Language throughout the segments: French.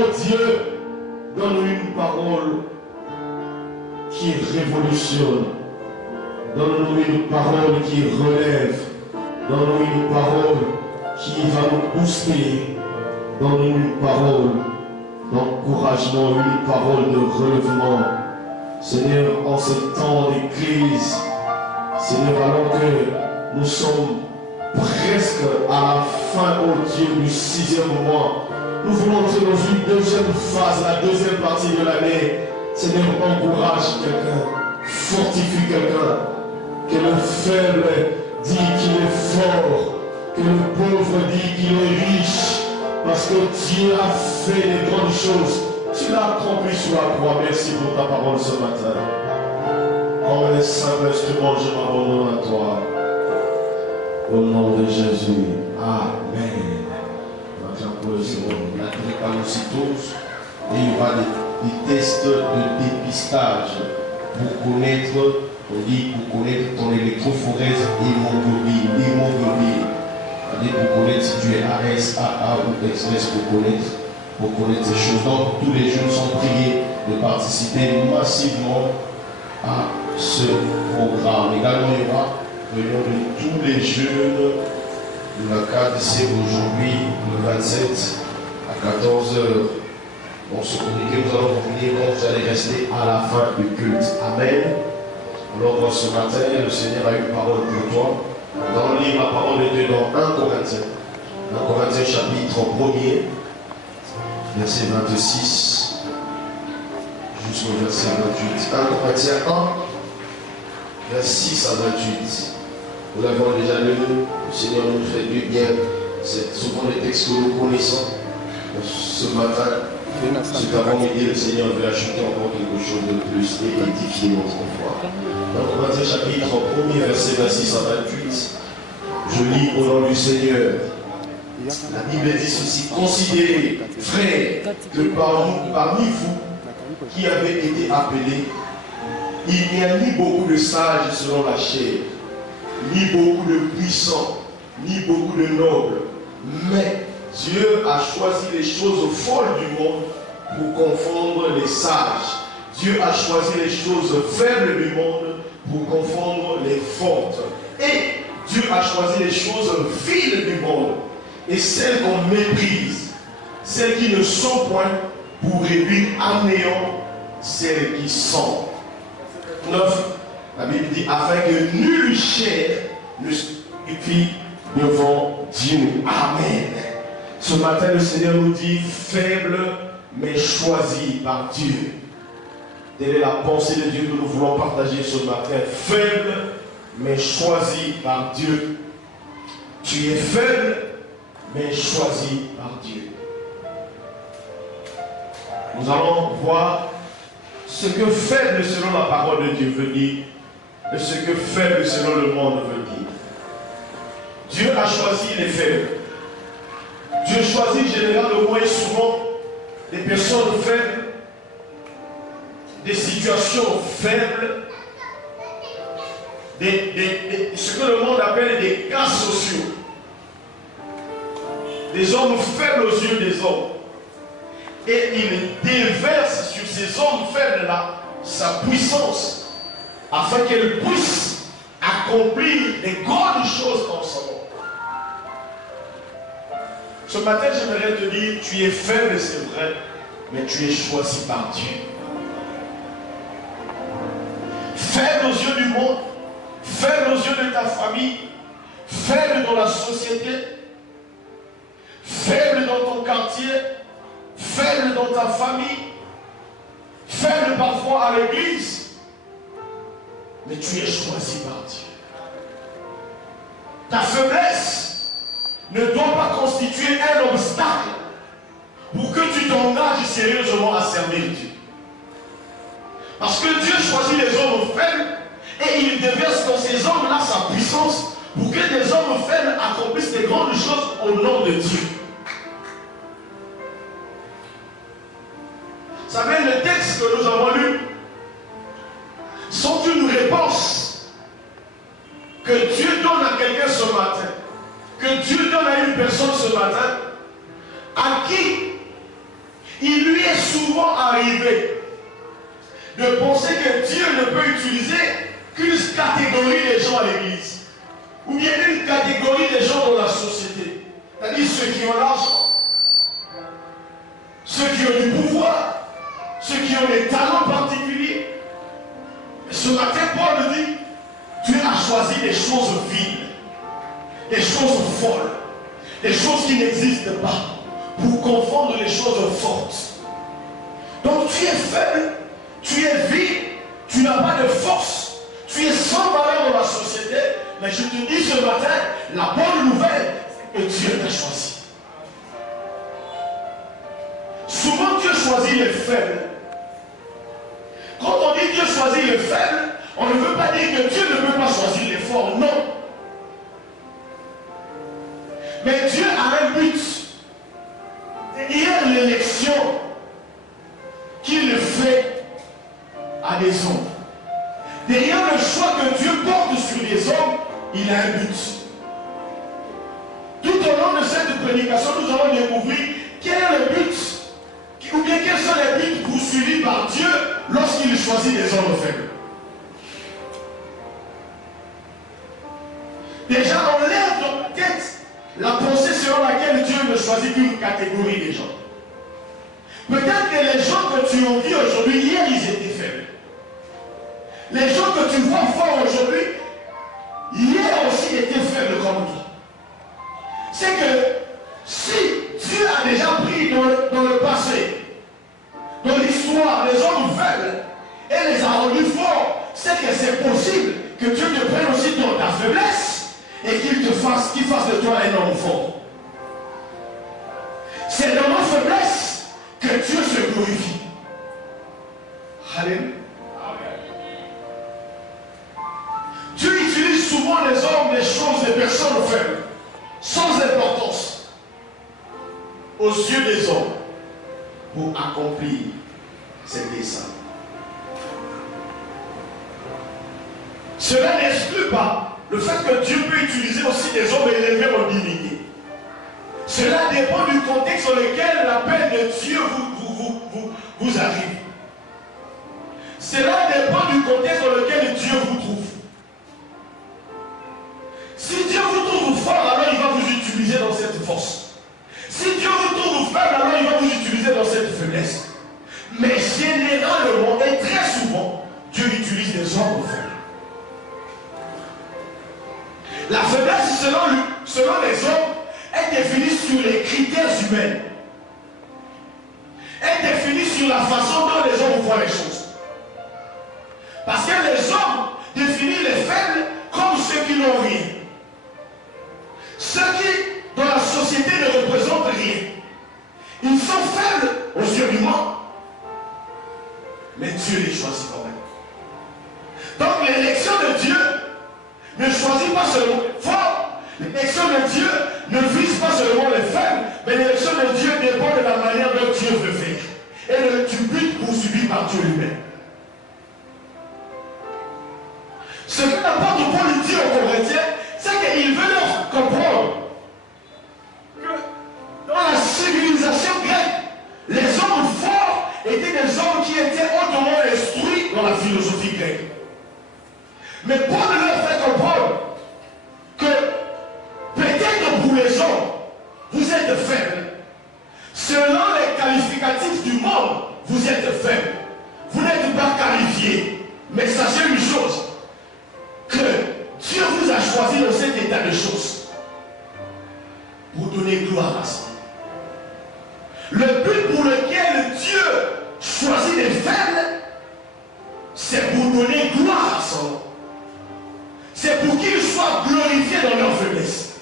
Oh Dieu, donne-nous une parole qui révolutionne. Donne-nous une parole qui relève. Donne-nous une parole qui va nous booster. Donne-nous une parole d'encouragement, une parole de relèvement. Seigneur, en ce temps de crise, Seigneur, alors que nous sommes presque à la fin, oh Dieu, du 6e mois, nous voulons entrer dans une deuxième phase, la deuxième partie de l'année. Seigneur, encourage quelqu'un, fortifie quelqu'un, que le faible dit qu'il est fort, que le pauvre dit qu'il est riche, parce que Dieu a fait les grandes choses. Tu l'as accompli sur la croix. Merci pour ta parole ce matin. Comme un simple instrument, je m'abandonne à toi. Au nom de Jésus. Amen. On va faire pour le Seigneur. La drépanocytose. Et il y aura des tests de dépistage pour connaître, on dit pour connaître ton électrophorèse hémoglobine. Pour connaître si tu es AS, AA ou XS pour connaître ces choses. Donc tous les jeunes sont priés de participer massivement à ce programme. Également, il y aura réunion de tous les jeunes de la KDC aujourd'hui, le 27 à 14 h. Dans ce communiqué, nous allons revenir quand vous allez rester à la fin du culte. Amen. Alors ce matin, le Seigneur a une parole pour toi. Nous allons lire la parole de Dieu dans 1 Corinthiens. 1 Corinthiens chapitre 1er, verset 26 jusqu'au verset 28. 1 Corinthiens 1, verset 6 à 28. Nous l'avons déjà lu, le Seigneur nous fait du bien. C'est souvent les textes que nous connaissons. Ce matin, cet avant-midi, le Seigneur veut ajouter encore quelque chose de plus et édifier notre foi. Dans Corinthiens chapitre 1er, verset 26 à 28, je lis au nom du Seigneur. La Bible dit ceci: considérez, frères, que parmi vous qui avez été appelés, il n'y a ni beaucoup de sages selon la chair, ni beaucoup de puissants, ni beaucoup de nobles, mais Dieu a choisi les choses folles du monde pour confondre les sages. Dieu a choisi les choses faibles du monde pour confondre les fortes. Et Dieu a choisi les choses viles du monde et celles qu'on méprise, celles qui ne sont point, pour réduire à néant celles qui sont. 9. La Bible dit: afin que nulle chair ne suffit devant Dieu. Amen. Ce matin, le Seigneur nous dit: faible mais choisi par Dieu. Telle est la pensée de Dieu que nous voulons partager ce matin. Faible mais choisi par Dieu. Tu es faible mais choisi par Dieu. Nous allons voir ce que faible selon la parole de Dieu veut dire et ce que faible selon le monde veut dire. Dieu a choisi les faibles. Dieu choisit généralement et souvent des personnes faibles, des situations faibles, ce que le monde appelle des cas sociaux. Des hommes faibles aux yeux des hommes. Et il déverse sur ces hommes faibles-là sa puissance afin qu'elles puissent accomplir les grandes choses en ce monde. Ce matin, j'aimerais te dire, tu es faible, c'est vrai, mais tu es choisi par Dieu. Faible aux yeux du monde, faible aux yeux de ta famille, faible dans la société, faible dans ton quartier, faible dans ta famille, faible parfois à l'église, mais tu es choisi par Dieu. Ta faiblesse ne doit pas constituer un obstacle pour que tu t'engages sérieusement à servir Dieu. Parce que Dieu choisit les hommes faibles et il déverse dans ces hommes-là sa puissance pour que des hommes faibles accomplissent des grandes choses au nom de Dieu. Vous savez, les textes que nous avons lus sont une réponse que Dieu donne à quelqu'un ce matin, que Dieu donne à une personne ce matin, à qui Il lui est souvent arrivé de penser que Dieu ne peut utiliser qu'une catégorie des gens à l'église, ou bien une catégorie des gens dans la société, c'est-à-dire ceux qui ont l'argent, ceux qui ont du pouvoir, ceux qui ont des talents particuliers. Mais ce matin, Paul dit, Dieu a choisi des choses vides, des choses folles, des choses qui n'existent pas, pour confondre les choses fortes. Donc tu es faible, tu es vide, tu n'as pas de force, tu es sans valeur dans la société, mais je te dis ce matin, la bonne nouvelle, c'est que Dieu t'a choisi. Souvent Dieu choisit les faibles. Quand on dit Dieu choisit les faibles, on ne veut pas dire que Dieu ne peut pas choisir les forts, non. Mais Dieu a un but. Derrière l'élection qu'il fait à des hommes. Derrière le choix que Dieu porte sur les hommes, il a un but. Tout au long de cette prédication, nous allons découvrir quel est le but, ou bien quels sont les buts poursuivis par Dieu lorsqu'il choisit des hommes faibles. Déjà, on lève dans la tête la pensée selon laquelle Dieu ne choisit qu'une catégorie des gens. Peut-être que les gens que tu envies aujourd'hui, hier ils étaient faibles. Les gens que tu vois forts aujourd'hui, hier aussi étaient faibles comme toi. C'est que si Dieu a déjà pris dans le passé, dans l'histoire, les hommes faibles et les a rendus forts, c'est que c'est possible que Dieu te prenne aussi dans ta faiblesse et qu'il fasse de toi un homme fort. C'est dans nos faiblesses que Dieu se glorifie. Alléluia. Dieu utilise souvent les hommes, les choses, les personnes faibles, sans importance, aux yeux des hommes, pour accomplir ses desseins. Cela n'exclut pas le fait que Dieu peut utiliser aussi des hommes élevés en dignité. Cela dépend du contexte dans lequel l'appel de Dieu vous arrive. Cela dépend du contexte dans lequel Dieu vous trouve. Si Dieu vous trouve fort, alors il va vous utiliser dans cette force. Si Dieu vous trouve faible, alors il va vous utiliser dans cette faiblesse. Mais généralement et très souvent, Dieu utilise des hommes faibles. La faiblesse, selon les hommes, est définie sur les critères humains. Est définie sur la façon dont les hommes voient les choses. Parce que les hommes définissent les faibles comme ceux qui n'ont rien. Ceux qui, dans la société, ne représentent rien. Ils sont faibles aux yeux du monde. Mais Dieu les choisit quand même. Donc l'élection de Dieu ne choisit pas seulement les forts. L'élection de Dieu ne vise pas seulement les faibles, mais l'élection de Dieu dépend de la manière dont Dieu veut faire. Et du but poursuivi par Dieu lui-même. Ce que l'apôtre Paul dit aux Corinthiens, c'est qu'il veut leur comprendre que dans la civilisation grecque, les hommes forts étaient des hommes qui étaient hautement instruits dans la philosophie grecque. Mais Paul leur fait comprendre que peut-être pour les hommes, vous êtes faibles. Selon les qualificatifs du monde, vous êtes faibles. Vous n'êtes pas qualifiés. Mais sachez une chose, que Dieu vous a choisi dans cet état de choses pour donner gloire à ça. Le but pour lequel Dieu choisit les faibles, c'est pour donner gloire à son nom. C'est pour qu'ils soient glorifiés dans leur faiblesse.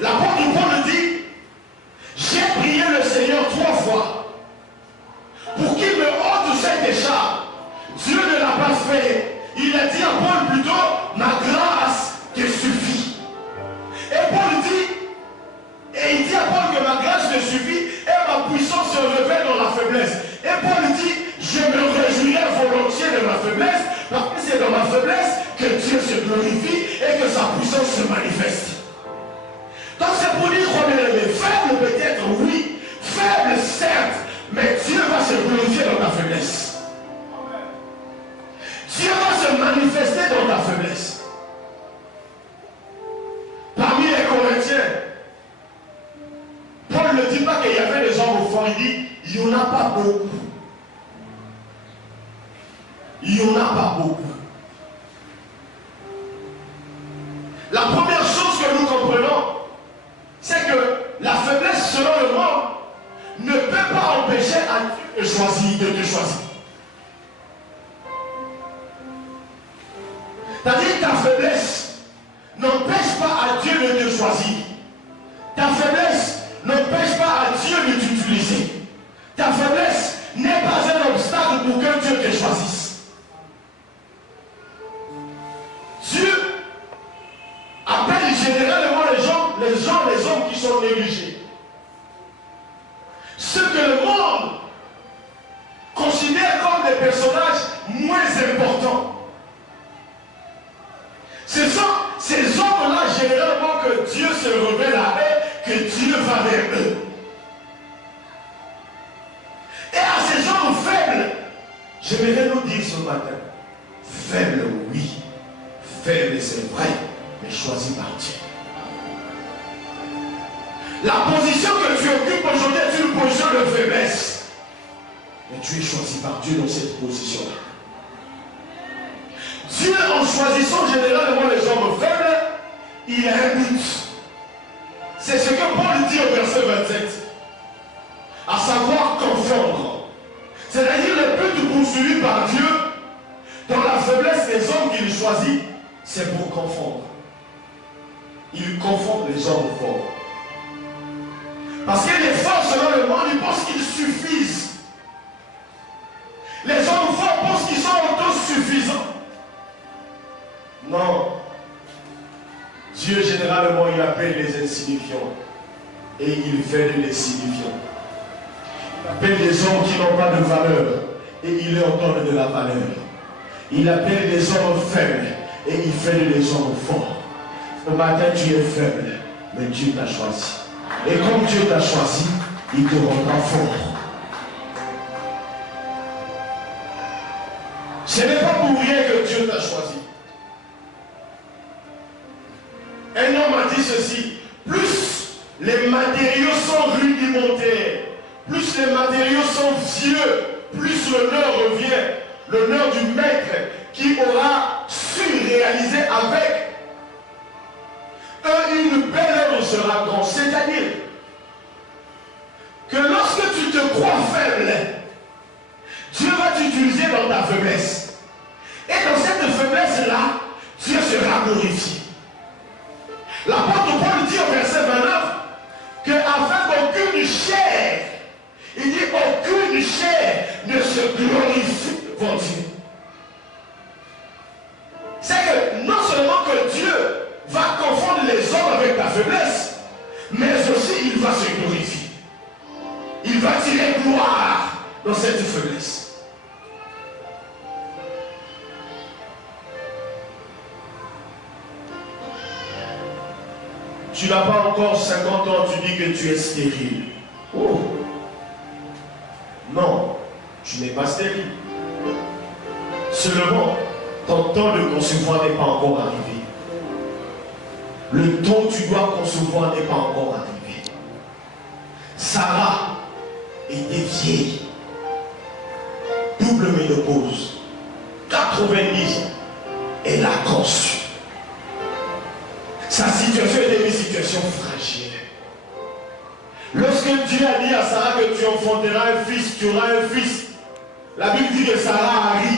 L'apôtre Paul dit, j'ai prié le Seigneur 3 fois pour qu'il me ôte cette écharpe. Dieu ne l'a pas fait. Il a dit à Paul plutôt, ma grâce te suffit. Et Paul dit, et il dit à Paul que ma grâce te suffit et ma puissance se révèle dans la faiblesse. Et Paul dit, je me réjouirai volontiers de ma faiblesse, parce que c'est dans ma faiblesse que Dieu se glorifie et que sa puissance se manifeste. Donc c'est pour dire qu'on est faible peut-être, oui. glorifier dans ta faiblesse. Dieu va se manifester dans ta faiblesse. Parmi les Corinthiens, Paul ne dit pas qu'il y avait des hommes forts, il dit il n'y en a pas beaucoup. Il n'y en a pas beaucoup. La première chose que nous comprenons, c'est que la faiblesse selon le monde ne peut pas empêcher à Dieu de te choisir. C'est-à-dire que ta faiblesse n'empêche pas à Dieu de te choisir. Ta faiblesse n'empêche pas à Dieu de t'utiliser. Ta faiblesse n'est pas un obstacle pour que Dieu te choisisse. Dieu appelle généralement les hommes qui sont négligés. Ceux que le monde considère comme des personnages moins importants. Ce sont ces hommes-là généralement que Dieu se révèle à eux, que Dieu va vers eux. Et à ces hommes faibles, j'aimerais nous dire ce matin, faible oui, faible c'est vrai, mais choisi par Dieu. La position que tu occupes aujourd'hui est une position de faiblesse. Mais tu es choisi par Dieu dans cette position-là. Dieu, en choisissant généralement les hommes faibles, il a un but. C'est ce que Paul dit au verset 27. À savoir confondre. C'est-à-dire le but poursuivi par Dieu dans la faiblesse des hommes qu'il choisit, c'est pour confondre. Il confond les hommes forts. Parce que les forts selon le monde, ils pensent qu'ils suffisent. Les hommes forts pensent qu'ils sont autosuffisants. Non. Dieu généralement il appelle les insignifiants et il fait les signifiants. Il appelle les hommes qui n'ont pas de valeur et il leur donne de la valeur. Il appelle les hommes faibles et il fait les hommes forts. Ce matin tu es faible, mais Dieu t'a choisi. Et comme Dieu t'a choisi, il te rendra fort. Ce n'est pas pour rien que Dieu t'a choisi. Un homme a dit ceci, plus les matériaux sont rudimentaires, plus les matériaux sont vieux, plus l'honneur revient, l'honneur du maître qui aura su réaliser avec une belle œuvre sera grande. C'est-à-dire que lorsque tu te crois faible, Dieu va t'utiliser dans ta faiblesse. Et dans cette faiblesse-là, Dieu sera glorifié. L'apôtre Paul dit au verset 29 que afin qu'aucune chair, il dit aucune chair ne se glorifie devant Dieu. C'est que non seulement que Dieu va confondre les hommes avec ta faiblesse, mais aussi il va se glorifier. Il va tirer gloire dans cette faiblesse. Tu n'as pas encore 50 ans, tu dis que tu es stérile. Oh! Non, tu n'es pas stérile. Seulement, ton temps de concevoir n'est pas encore arrivé. Le temps où tu dois concevoir n'est pas encore arrivé. Sarah était vieille. Double ménopause. 90 ans. Elle a conçu. Sa situation était une situation fragile. Lorsque Dieu a dit à Sarah que tu enfanteras un fils, tu auras un fils, la Bible dit que Sarah a ri.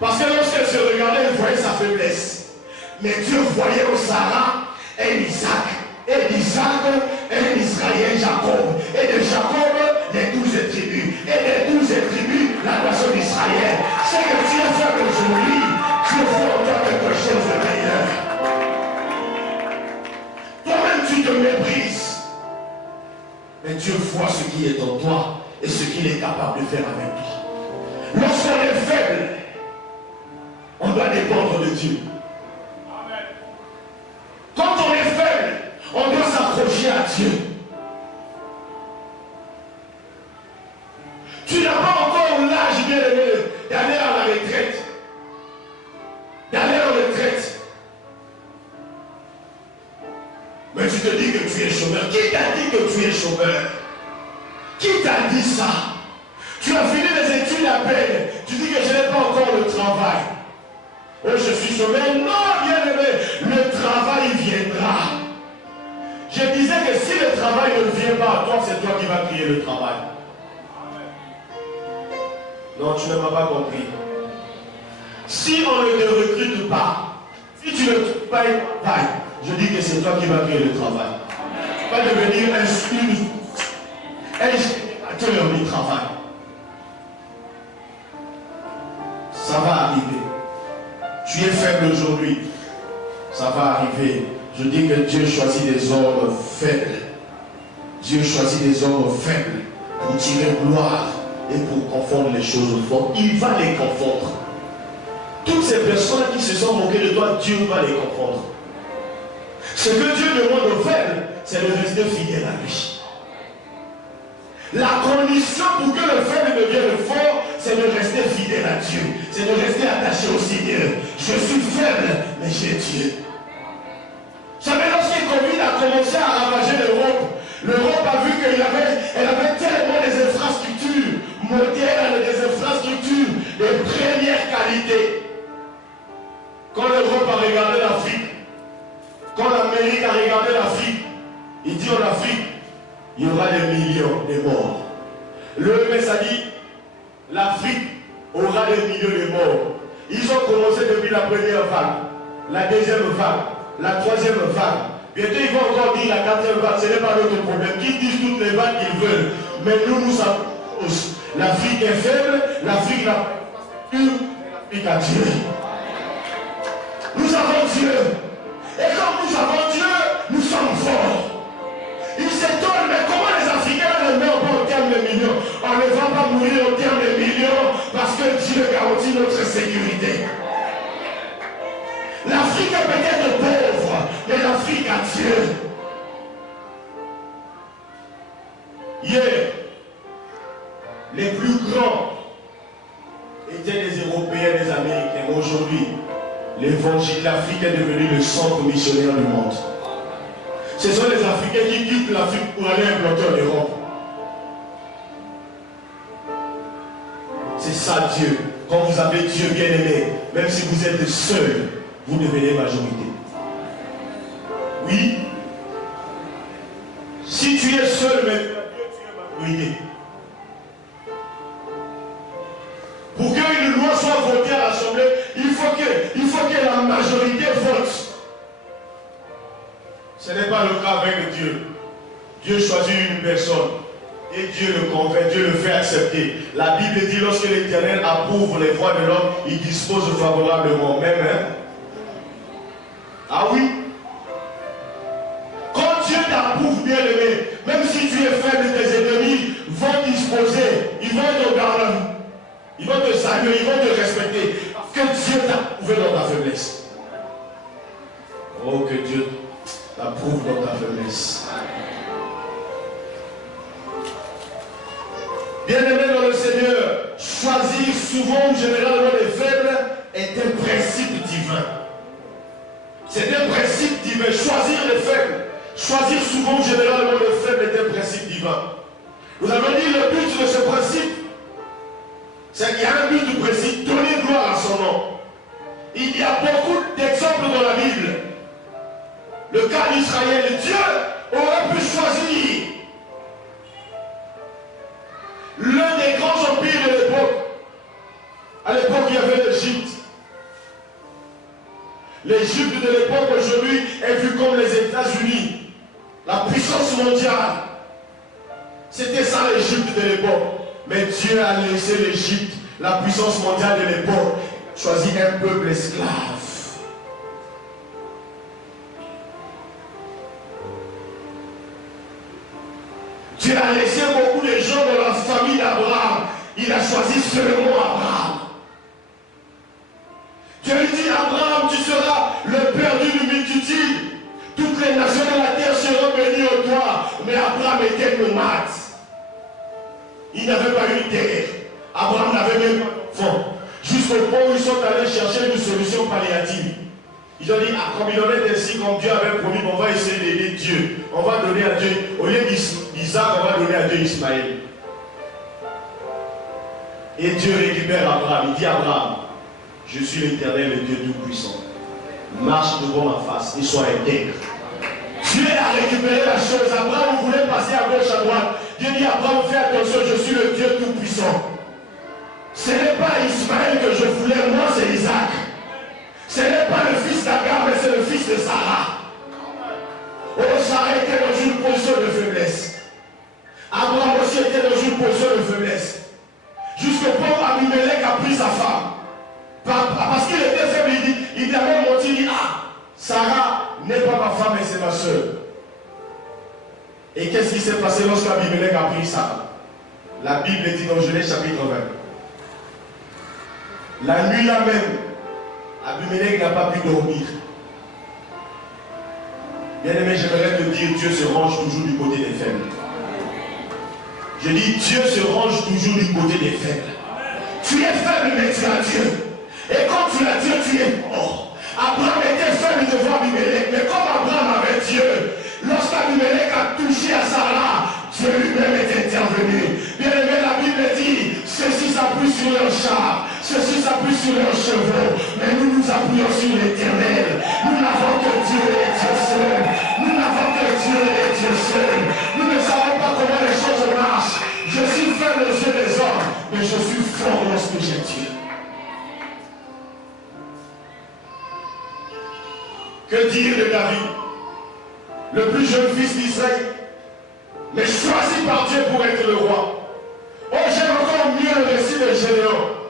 Parce que lorsqu'elle se regardait, elle voyait sa faiblesse. Mais Dieu voyait en Sarah un Isaac. Et d'Isaac, un Israël, Jacob. Et de Jacob, les 12 tribus. Et des 12 tribus, la nation d'Israël. C'est que Dieu fait aujourd'hui, Dieu fait encore quelque chose de meilleur. Toi-même, tu te méprises. Mais Dieu voit ce qui est en toi et ce qu'il est capable de faire avec toi. Lorsqu'on est faible, on doit dépendre de Dieu. Amen. Quand on est faible, on doit s'approcher à Dieu. tu te dis que tu es chômeur? Qui t'a dit que tu es chômeur? Qui t'a dit ça? Tu as fini les études à peine. Tu dis que je n'ai pas encore le travail. Oh, je suis chômeur. Non, bien aimé, le travail viendra. Je disais que si le travail ne vient pas à toi, c'est toi qui vas créer le travail. Non, tu ne m'as pas compris. Si on ne te recrute pas, si tu ne trouves pas un travail, je dis que c'est toi qui vas créer le travail. Tu vas devenir un générateur du travail. Ça va arriver. Tu es faible aujourd'hui. Ça va arriver. Je dis que Dieu choisit des hommes faibles. Dieu choisit des hommes faibles pour tirer gloire et pour confondre les choses fortes. Il va les confondre. Toutes ces personnes qui se sont moquées de toi, Dieu va les confondre. Ce que Dieu demande aux faibles, c'est de rester fidèle à lui. La condition pour que le faible devienne fort, c'est de rester fidèle à Dieu. C'est de rester attaché au Seigneur. Je suis faible, mais j'ai Dieu. Vous savez, lorsque Covid a commencé à ravager l'Europe, l'Europe a vu qu'elle avait tellement des infrastructures modernes, des infrastructures de première qualité. Quand l'Europe a regardé l'Afrique, quand l'Amérique a regardé l'Afrique, il dit en Afrique, il y aura des millions de morts. L'OMS a dit, l'Afrique aura des millions de morts. Ils ont commencé depuis la première vague, la deuxième vague, la troisième vague. Bientôt ils vont encore dire la quatrième vague, ce n'est pas notre problème. Qu'ils disent toutes les vagues qu'ils veulent. Mais nous savons tous. L'Afrique est faible, l'Afrique n'a pas l'Afrique a Dieu. Nous avons Dieu. Et quand nous avons Dieu, nous sommes forts. Ils s'étonnent, mais comment les Africains ne meurent pas au terme de millions? On ne va pas mourir au terme de millions parce que Dieu garantit notre sécurité. L'Afrique est peut-être pauvre, mais l'Afrique a Dieu. Hier, les plus grands étaient les Européens, les Américains. Aujourd'hui, l'évangile d'Afrique est devenu le centre missionnaire du monde. Ce sont les Africains qui quittent l'Afrique pour aller implanter en Europe. C'est ça Dieu. Quand vous avez Dieu bien aimé, même si vous êtes seul, vous devenez majorité. Oui. Si tu es seul, mais tu es majorité. Pour qu'une loi soit votée à l'Assemblée, il faut que la majorité vote. Ce n'est pas le cas avec Dieu. Dieu choisit une personne et Dieu le convainc, Dieu le fait accepter. La Bible dit lorsque l'Éternel approuve les voies de l'homme, il dispose favorablement. Même, hein? Ah oui? Quand Dieu t'approuve bien aimé, même si tu es faible, tes ennemis vont disposer, ils vont te garder, ils vont te saluer, ils vont te respecter. Que Dieu t'a approuvé dans ta faiblesse. Oh, que Dieu t'approuve dans ta faiblesse. Bien-aimé dans le Seigneur, choisir souvent ou généralement les faibles est un principe divin. C'est un principe divin. Choisir les faibles, choisir souvent ou généralement les faibles est un principe divin. Vous avez dit le but de ce principe, c'est qu'il y a un but du principe, donner gloire à son nom. Il y a beaucoup d'exemples dans la Bible. Le cas d'Israël, Dieu aurait pu choisir l'un des grands empires de l'époque. À l'époque, il y avait l'Égypte. L'Égypte de l'époque aujourd'hui est vue comme les États-Unis, la puissance mondiale. C'était ça l'Égypte de l'époque. Mais Dieu a laissé l'Égypte, la puissance mondiale de l'époque, choisir un peuple esclave. Dieu a laissé beaucoup de gens dans la famille d'Abraham. Il a choisi seulement Abraham. Dieu lui dit, Abraham, tu seras le père d'une multitude. Toutes les nations de la terre seront bénies en toi. Mais Abraham était nomade. Il n'avait pas eu terre. Abraham n'avait même pas d'enfant. Jusqu'au point où ils sont allés chercher une solution palliative. Ils ont dit, ah, comme il en est ainsi, comme Dieu avait promis, on va essayer d'aider Dieu. On va donner à Dieu, au lieu d'Isaac, on va donner à Dieu Ismaël. Et Dieu récupère Abraham. Il dit à Abraham, je suis l'Éternel, le Dieu Tout-Puissant. Marche devant ma face et sois intègre. Dieu a récupéré la chose. Abraham voulait passer à gauche, à droite. Dieu dit à Abraham, fais attention, je suis le Dieu Tout-Puissant. Ce n'est pas Ismaël que je voulais, moi c'est Isaac. Ce n'est pas le fils d'Agar, mais c'est le fils de Sarah. Oh, Sarah était dans une position de faiblesse. Abraham aussi était dans une position de faiblesse. Jusqu'au point où Abimelech a pris sa femme. Parce qu'il était faible, il avait menti, il dit, ah, Sarah n'est pas ma femme, mais c'est ma soeur. Et qu'est-ce qui s'est passé lorsqu'Abimelech a pris Sarah? La Bible dit dans Genèse chapitre 20. La nuit là même, Abimelech n'a pas pu dormir. Bien aimé, j'aimerais te dire, Dieu se range toujours du côté des faibles. Je dis, Dieu se range toujours du côté des faibles. Tu es faible, mais tu as Dieu. Et quand tu as Dieu, tu es fort. Abraham était faible devant Abimelech, mais comme Abraham avait Dieu, lorsqu'Abimelech a touché à Sarah, Dieu lui-même est intervenu. Bien aimé, la Bible dit, ceux-ci s'appuient sur leurs chars, ceux-ci s'appuient sur leurs chevaux, mais nous nous appuyons sur l'Éternel. Nous n'avons que Dieu et Dieu seul. Nous n'avons que Dieu et Dieu seul. Nous ne savons pas comment les choses marchent. Je suis faible aux yeux des hommes, mais je suis fort lorsque j'ai Dieu. Que dire de David, le plus jeune fils d'Israël, mais choisi par Dieu pour être le roi? Oh, j'aime encore mieux le récit de Gédéon.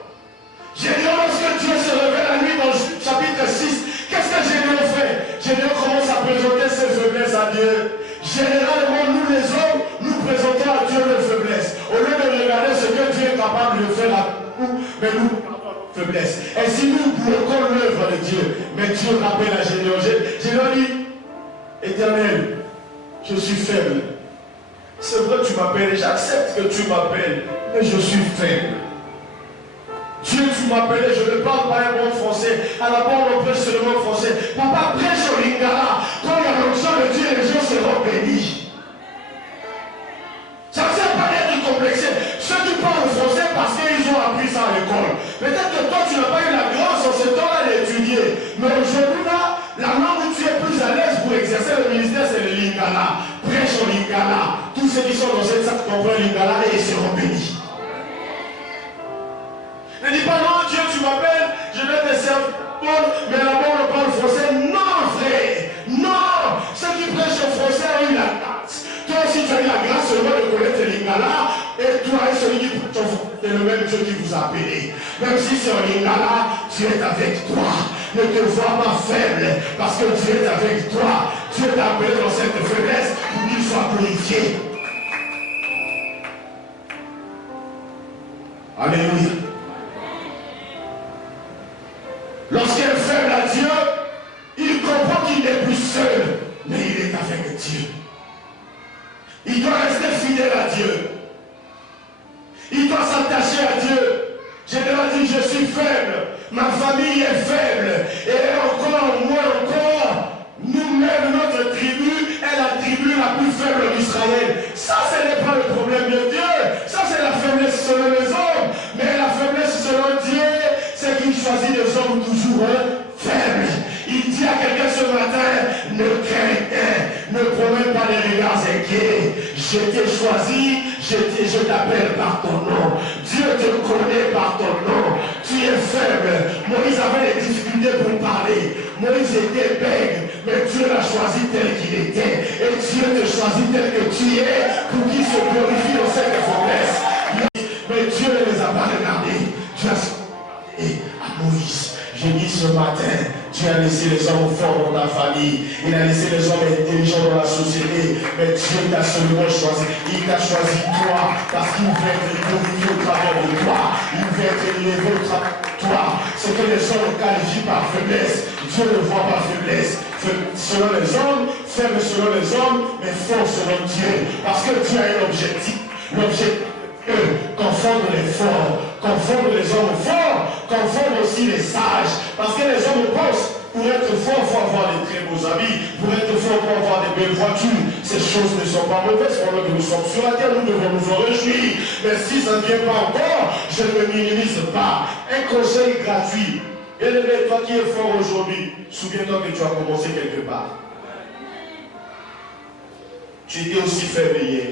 Gédéon, lorsque Dieu se révèle à lui dans le chapitre 6, qu'est-ce que Gédéon fait? Gédéon commence à présenter ses faiblesses à Dieu. Généralement, nous les hommes, nous présentons à Dieu nos faiblesses. Au lieu de regarder ce que Dieu est capable de faire à nous, mais nous faiblesse. Et si nous bloquons l'œuvre de Dieu, mais Dieu rappelle à Gédéon. Gédéon dit, Éternel, je suis faible. C'est vrai que tu m'appelles, j'accepte que tu m'appelles, mais je suis faible. Dieu, tu m'appelles, je ne parle pas un bon français. À la base, on prêche seulement français. Papa, prêche au lingala. Quand il y a l'onction de Dieu, les gens seront bénis. Ça ne sert pas d'être complexé. Ceux qui parlent français parce qu'ils ont appris ça à l'école. Peut-être que toi, tu n'as pas eu la grâce en ce temps-là d'étudier. Mais aujourd'hui, là, la langue où tu es plus à l'aise pour exercer le ministère, c'est le lingala. Prêche au lingala. Tous ceux qui sont dans cette salle comprennent le lingala et ils seront bénis. Ne dis pas non, Dieu, tu m'appelles, je vais te servir, mais là-bas on parle français. Non, frère, non. Ceux qui prêchent au français ont eu la grâce. Toi aussi, tu as eu la grâce seulement de connaître le lingala, et toi et celui qui prêche au français, c'est le même Dieu qui vous a appelé. Même si c'est un lingala, Dieu est avec toi. Ne te vois pas faible, parce que Dieu est avec toi. Dieu t'a appelé dans cette faiblesse pour qu'il soit glorifié. Alléluia. Lorsqu'il est faible à Dieu, il comprend qu'il n'est plus seul, mais il est avec Dieu. Il doit rester fidèle à Dieu. Il doit s'attacher à Dieu. Général dit, je suis faible, ma famille est faible, et encore, moi encore, nous-mêmes, notre tribu est la tribu la plus faible d'Israël. Ça, ce n'est pas le problème de Dieu. Ça, c'est la faiblesse selon les hommes. Mais la faiblesse selon Dieu, c'est qu'il choisit des hommes toujours faibles. Il dit à quelqu'un ce matin, ne crains rien, ne promets pas des regards inquiets. Je t'ai choisi, je t'appelle par ton nom. Dieu te connaît par ton nom. Tu es faible. Moïse avait des difficultés pour parler. Moïse était bègue, mais Dieu l'a choisi tel qu'il était. Et Dieu te choisit tel que tu es pour qu'il se glorifie dans cette faiblesse. Mais Dieu ne les a pas regardés. Dieu a regardé à Moïse. Je dis ce matin, Dieu a laissé les hommes forts dans ta famille. Il a laissé les hommes intelligents dans la société. Mais Dieu t'a seulement choisi. Il t'a choisi toi parce qu'il veut être glorifié au travers de toi. Il veut être élevé au travers de toi. Ce que les hommes qualifient par faiblesse, Dieu ne voit pas faiblesse. Selon les hommes, faible selon les hommes, mais fort selon Dieu. Parce que Dieu a un objectif. L'objectif confondre les forts, confondre les hommes forts, confondre aussi les sages. Parce que les hommes pensent Pour être fort, il faut avoir de très beaux habits. Pour être fort, il faut avoir de belles voitures. Ces choses ne sont pas mauvaises. Pendant que nous sommes sur la terre, nous devons nous en réjouir. Mais si ça ne vient pas encore, je ne me minimise pas. Un conseil gratuit. Bien-aimé, toi qui es fort aujourd'hui, souviens-toi que tu as commencé quelque part. Tu étais aussi faible hier.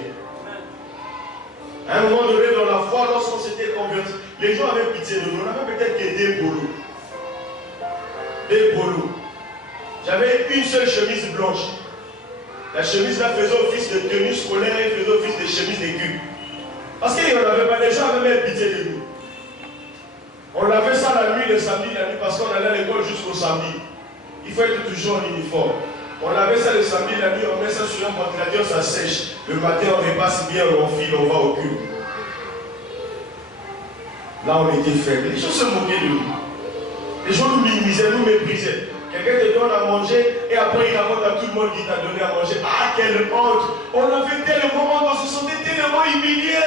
À un moment donné dans la foi, lorsqu'on s'était converti, les gens avaient pitié de nous. On avait peut-être que des polos. Des polos. J'avais une seule chemise blanche. La chemise là faisait office de tenue scolaire et faisait office de chemise d'aiguille. Parce qu'il n'y en avait pas, les gens avaient même pitié de nous. On lavait ça la nuit, le samedi, la nuit, parce qu'on allait à l'école jusqu'au samedi. Il faut être toujours en uniforme. On lavait ça le samedi, la nuit, on met ça sur un ventilateur, ça sèche. Le matin, on repasse bien, on file, on va au culte. Là, on était faibles. Les gens se moquaient de nous. Les gens nous minimisaient, nous méprisaient. Quelqu'un te donne à manger et après il raconte à tout le monde qui t'a donné à manger. Ah, quelle honte! On avait tellement honte, on se sentait tellement humilié.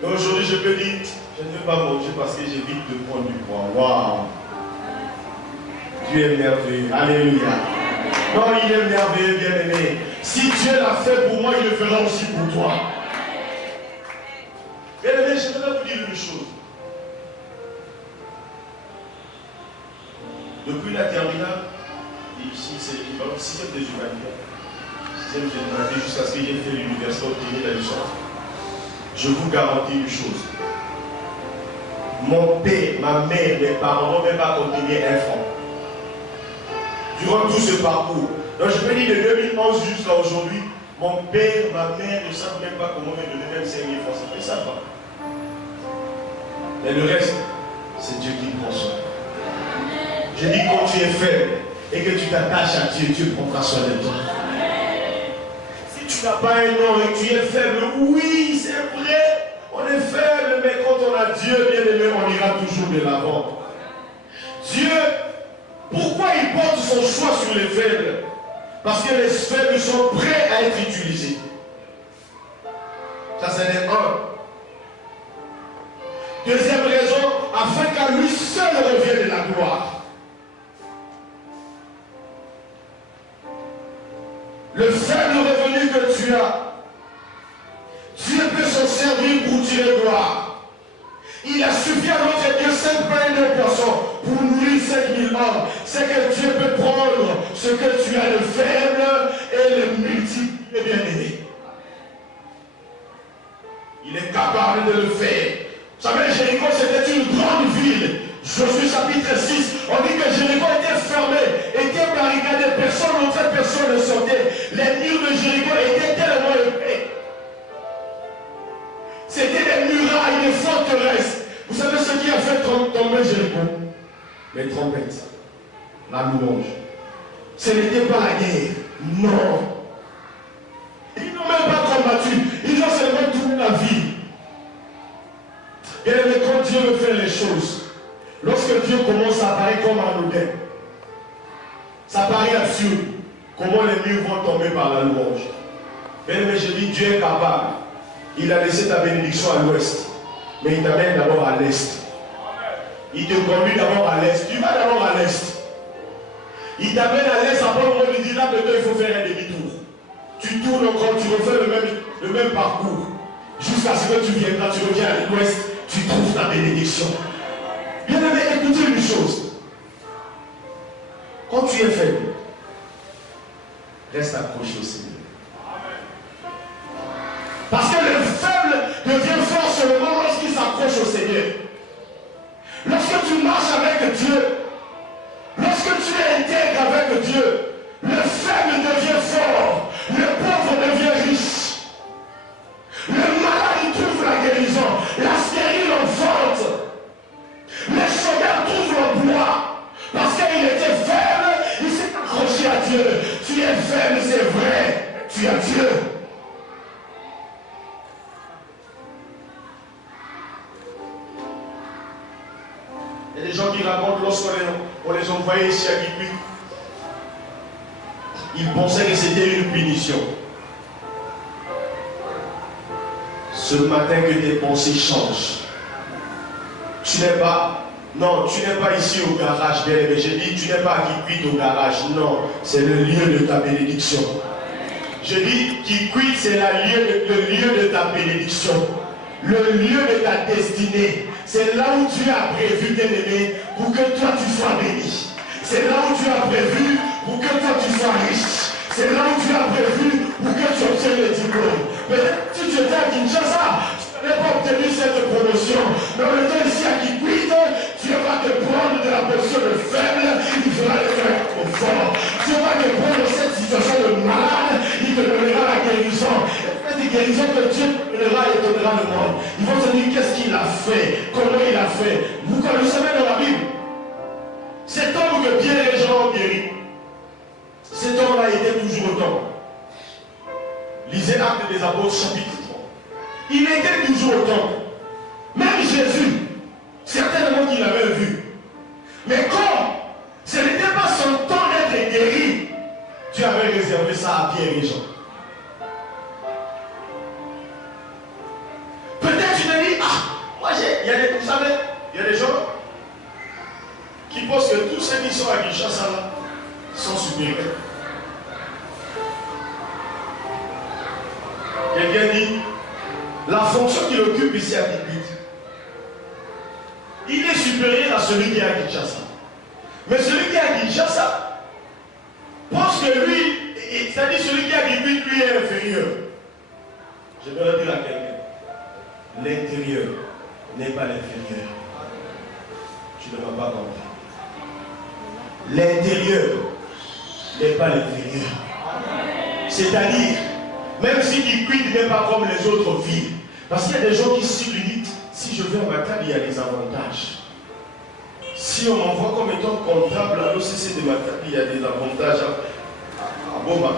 Mais aujourd'hui, je peux dire, je ne vais pas manger parce que j'évite de prendre du poids. Waouh! Dieu est merveilleux. Alléluia. Non, il est merveilleux, bien-aimé. Si Dieu l'a fait pour moi, il le fera aussi pour toi. Bien-aimé, je voudrais vous dire une chose. Depuis la terminale, ici c'est le 6e de l'humanité, 6e de l'humanité jusqu'à ce que j'ai fait l'université, obtenir la licence, je vous garantis une chose. Mon père, ma mère, mes parents n'ont même pas continué un franc. Durant tout ce parcours. Donc je peux dire de 2011 jusqu'à aujourd'hui, mon père, ma mère ne savent même pas comment me donner même 5 000 francs. Ça fait ça pas. Mais le reste, c'est Dieu qui prend soin. Je dis quand tu es faible et que tu t'attaches à Dieu, Dieu prendra soin de toi. Si tu n'as pas un nom et que tu es faible, oui, c'est vrai, on est faible, mais quand on a Dieu, bien aimé, on ira toujours de l'avant. Dieu, pourquoi il porte son choix sur les faibles? Parce que les faibles sont prêts à être utilisés. Ça, c'est un. Deuxième raison, afin qu'à lui seul revienne la gloire. Le faible revenu que tu as, Dieu peut s'en servir pour tirer gloire. Il a suffi à notre Dieu 5 pains et 2 poissons pour nourrir 5000 hommes. C'est que Dieu peut prendre ce que tu as de faible et le multiplier, bien-aimé. Il est capable de le faire. Vous savez, Jéricho, c'était une grande ville. Josué chapitre 6, on dit que Jéricho était fermé, était barricadé, personne n'entrait, personne ne sortait. Les murs de Jéricho étaient tellement épais. C'était des murailles, des forteresses. Vous savez ce qui a fait tomber Jéricho? Les trompettes, la louange. Ce n'était pas la guerre, non. Ils n'ont même pas combattu, ils ont seulement tourné la vie. Bien aimé, quand Dieu veut faire les choses, lorsque Dieu commence à apparaître comme anodin, ça paraît absurde. Comment les murs vont tomber par la louange? Bien aimé, je dis, Dieu est capable. Il a laissé ta bénédiction à l'ouest, mais il t'amène d'abord à l'est. Il te conduit d'abord à l'est. Tu vas d'abord à l'est. Il t'amène à l'est, après on lui dit là, maintenant il faut faire un demi-tour. Tu tournes encore, tu refais le même parcours. Jusqu'à ce que tu viendras, tu reviens à l'ouest, tu trouves ta bénédiction. Bien aimé, écoutez une chose. Quand tu es faible, reste accroché au Seigneur. Parce que le faible devient fort seulement lorsqu'il s'accroche au Seigneur. Lorsque tu marches avec Dieu, lorsque tu es intègre avec Dieu, le faible devient fort, le pauvre devient riche. Le malade il trouve la guérison, la stérile enfante. Les chômeurs trouvent l'emploi. Parce qu'il était faible, il s'est accroché à Dieu. Tu es faible, c'est vrai, tu as Dieu. Il y a des gens qui racontent lorsqu'on les envoyait ici à Guipui, ils pensaient que c'était une punition. Ce matin que tes pensées changent. Tu n'es pas Non, tu n'es pas ici au garage, bien aimé. J'ai dit, tu n'es pas à Kikwit au garage. Non, c'est le lieu de ta bénédiction. Je dis, Kikwit, c'est le lieu de ta bénédiction. Le lieu de ta destinée. C'est là où tu as prévu, bien aimé, pour que toi tu sois béni. C'est là où tu as prévu pour que toi tu sois riche. C'est là où tu as prévu pour que tu obtiennes le diplôme. Peut-être si tu étais à Kinshasa, tu n'as pas obtenu cette promotion. Mais en étant ici à Kikwit, Dieu va te prendre de la position de faible, il fera le faire au fort. Dieu va te prendre de cette situation de malade, il te donnera la guérison. Des guérisons que Dieu donnera et donnera le monde. Ils vont se dire qu'est-ce qu'il a fait, comment il a fait. Vous connaissez même dans la Bible. Cet homme que bien les gens ont guéri, cet homme-là était toujours au temple. Lisez Actes des Apôtres chapitre 3. Il était toujours au temple. Même Jésus, certainement qu'il avait vu. Mais comme ce n'était pas son temps d'être guéri, Dieu avait réservé ça à Pierre et Jean. Peut-être tu me dis, moi vous savez, il y a des gens qui pensent que tous ceux qui sont à Kinshasa là sont supérieurs. Quelqu'un dit, la fonction qu'il occupe ici à Kikwit, il est supérieur à celui qui est à Kinshasa. Mais celui qui est à Kinshasa pense que lui, c'est-à-dire celui qui est à Kikwit, lui est inférieur. Je vais le dire à quelqu'un. L'intérieur n'est pas l'inférieur. Tu ne vas pas comprendre. L'intérieur n'est pas l'inférieur. C'est-à-dire, même si Kikwit n'est pas comme les autres villes, parce qu'il y a des gens qui s'oublient, si je vais à Matadi, il y a des avantages. Si on m'envoie comme étant comptable à l'OCC de Matadi, il y a des avantages. À Boma,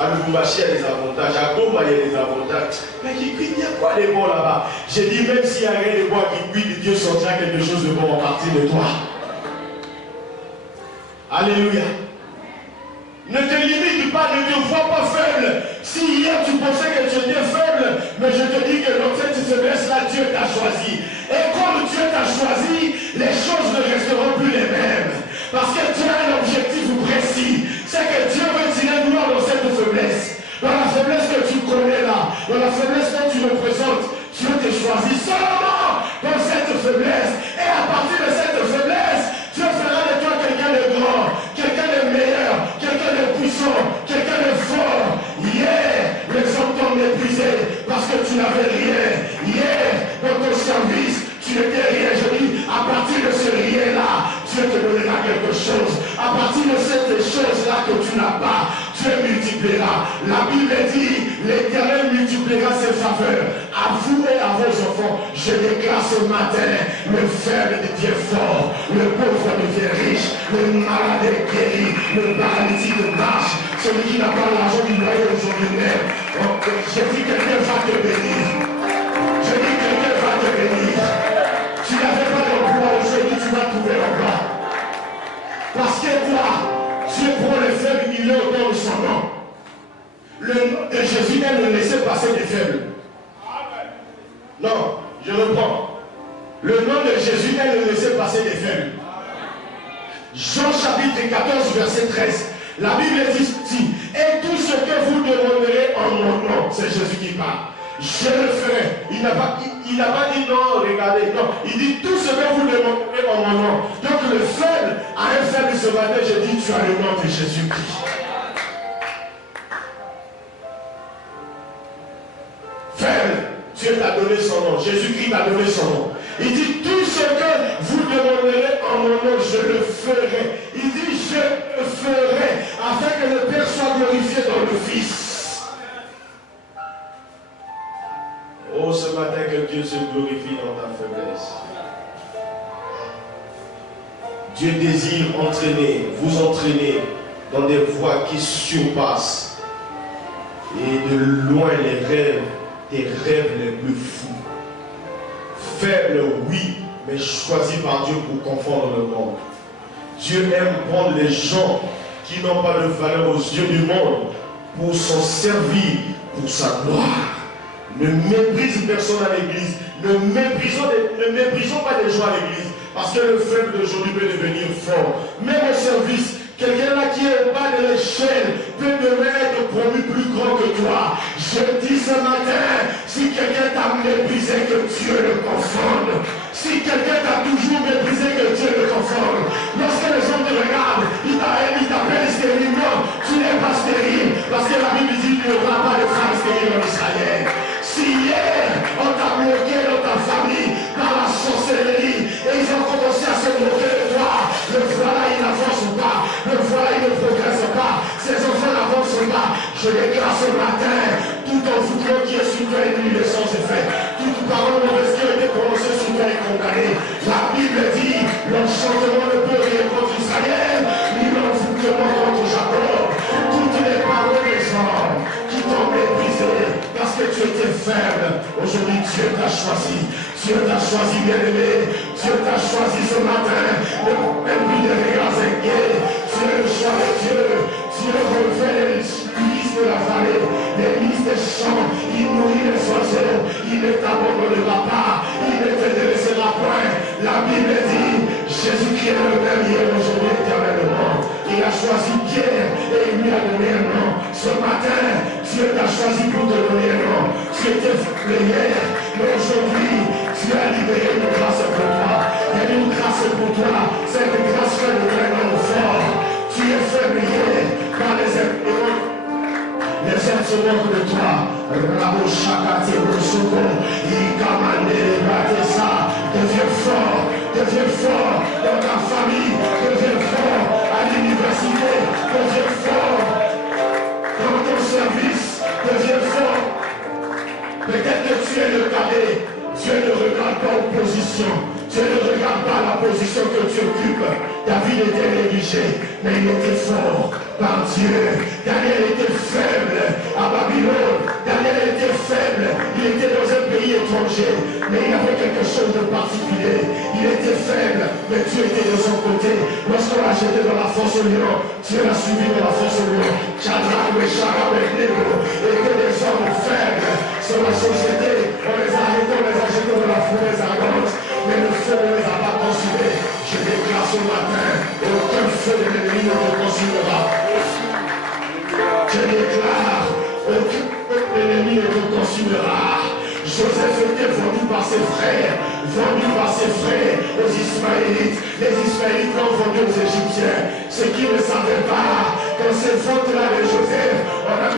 à Lubumbashi, il y a des avantages. À Goma, il y a des avantages. Mais Kikwit, il y a quoi de bon là-bas? J'ai dit, même s'il n'y a rien de bon à Kikwit, Dieu sortira quelque chose de bon en partie de toi. Alléluia. Ne te limite pas, ne te vois pas faible. Si hier tu pensais que tu étais faible, mais je te dis que dans cette faiblesse-là, Dieu t'a choisi. Et comme Dieu t'a choisi, les choses ne resteront plus les mêmes. Parce que Dieu a un objectif précis. C'est que Dieu veut tirer gloire dans cette faiblesse. Dans la faiblesse que tu connais là, dans la faiblesse que tu me présentes, Dieu t'a choisi seulement dans cette faiblesse. Et à partir de cette faiblesse, Dieu fera de toi quelqu'un de grand, quelqu'un de meilleur, quelqu'un de puissant, quelqu'un de fort. Hier, les hommes t'ont méprisé parce que tu n'avais rien. Hier, dans ton service, tu n'étais rien. Je dis, à partir de ce rien-là, Dieu te donnera quelque chose. À partir de cette chose-là que tu n'as pas, Dieu multipliera. La Bible dit, l'Éternel multipliera ses faveurs à vous et à vos enfants. Je déclare ce matin, le faible devient fort, le pauvre devient riche, le malade est guéri, le paralytique marche. Celui qui n'a pas l'argent du loyer aujourd'hui même, je dis quelqu'un va te bénir. Je dis quelqu'un va te bénir. Tu n'avais pas d'emploi aujourd'hui, tu vas trouver l'emploi. Parce que toi, Dieu prend les faibles, il est autant de son nom. Le nom de Jésus est le laisser passer des faibles. Non, je reprends. Le nom de Jésus est le laisser passer des faibles. Jean chapitre 14, verset 13. La Bible dit ceci. Et tout ce que vous demanderez en mon nom, c'est Jésus qui parle. Je le ferai. Il n'a pas dit non, regardez, non. Il dit tout ce que vous demanderez en mon nom. Donc le faible, à un faible ce matin, je dis tu as le nom de Jésus-Christ. Faible, Dieu t'a donné son nom. Jésus-Christ t'a donné son nom. Il dit tout ce que vous demanderez en mon nom, je le ferai. Il dit je le ferai afin que le Père soit glorifié dans le Fils. Oh, ce matin, que Dieu se glorifie dans ta faiblesse. Dieu désire vous entraîner dans des voies qui surpassent. Et de loin les rêves, tes rêves les plus fous. Faible, oui, mais choisi par Dieu pour confondre le monde. Dieu aime prendre les gens qui n'ont pas de valeur aux yeux du monde pour s'en servir pour sa gloire. Ne méprise personne à l'église. Ne méprisons pas les gens à l'église. Parce que le faible d'aujourd'hui peut devenir fort. Même au service, quelqu'un là qui est au bas de l'échelle peut demain être promu plus grand que toi. Je dis ce matin, si quelqu'un t'a méprisé, que Dieu le confonde. Si quelqu'un t'a toujours méprisé, que Dieu le confonde. Lorsque les gens te regardent, ils t'appellent stérile. Non, tu n'es pas stérile. Parce que la Bible dit qu'il n'y aura pas de femme stérile en Israël. Si hier, on t'a bloqué dans ta famille, par la sorcellerie, et ils ont commencé à se moquer de toi, le voilà, il n'avance pas, le voilà, il ne progresse pas, ses enfants n'avancent pas. Je déclare ce matin, tout envoûtement qui est sur toi est nul et sans effet. Toute parole mauvaise qui a été prononcée sur toi est condamnée. La Bible dit, l'enchantement ne peut rien contre Israël, ni l'envoûtement contre Jacob. Toutes les paroles des hommes qui t'ont méprisé, parce que tu étais faible, aujourd'hui Dieu t'a choisi. Dieu t'a choisi, bien-aimé. Dieu t'a choisi ce matin. Même plus de regards inquiets. Dieu le choix de Dieu. Dieu refait les lys de la vallée, les lys des champs. Il nourrit les oiseaux. Il ne t'abandonnera pas. Il ne te délaissera point. La Bible dit, Jésus-Christ est le même hier, aujourd'hui, éternellement. Il a choisi Pierre et il lui a donné un nom. Ce matin, Dieu t'a choisi pour te donner un nom. Tu étais faible hier, mais aujourd'hui, Dieu a libéré une grâce pour toi. Il y a une grâce pour toi. Cette grâce fait de toi un homme fort. Tu es faible hier par les épreuves. Les hommes se moquent de toi. Rabo Shakati Rosuko, Ikamane Batesa. Deviens fort dans ta famille. Deviens fort à l'université. Deviens fort dans ton service. Deviens fort. Peut-être que tu es le cadet. Dieu ne regarde pas opposition. Dieu ne regarde pas la position que tu occupes. David était négligé, mais il était fort par Dieu. Daniel était faible à Babylone. Daniel était faible. Il était dans un pays étranger, mais il avait quelque chose de particulier. Il était faible, mais Dieu était de son côté. Lorsqu'on l'a jeté dans la fosse au lion, Dieu l'a suivi dans la fosse au lion. Shadrach, Meshach, Abednego étaient des hommes faibles sur la société. On les a arrêtés, on les a jetés dans la fournaise ardente, mais le feu ne les a pas consumés. Je déclare ce matin, aucun feu de l'ennemi ne te consumera. Je déclare, aucun feu de l'ennemi ne te consumera. Joseph était vendu par ses frères aux Ismaélites. Les Ismaélites l'ont vendu aux Égyptiens. Ce qu'ils ne savaient pas, quand ces ventes-là, les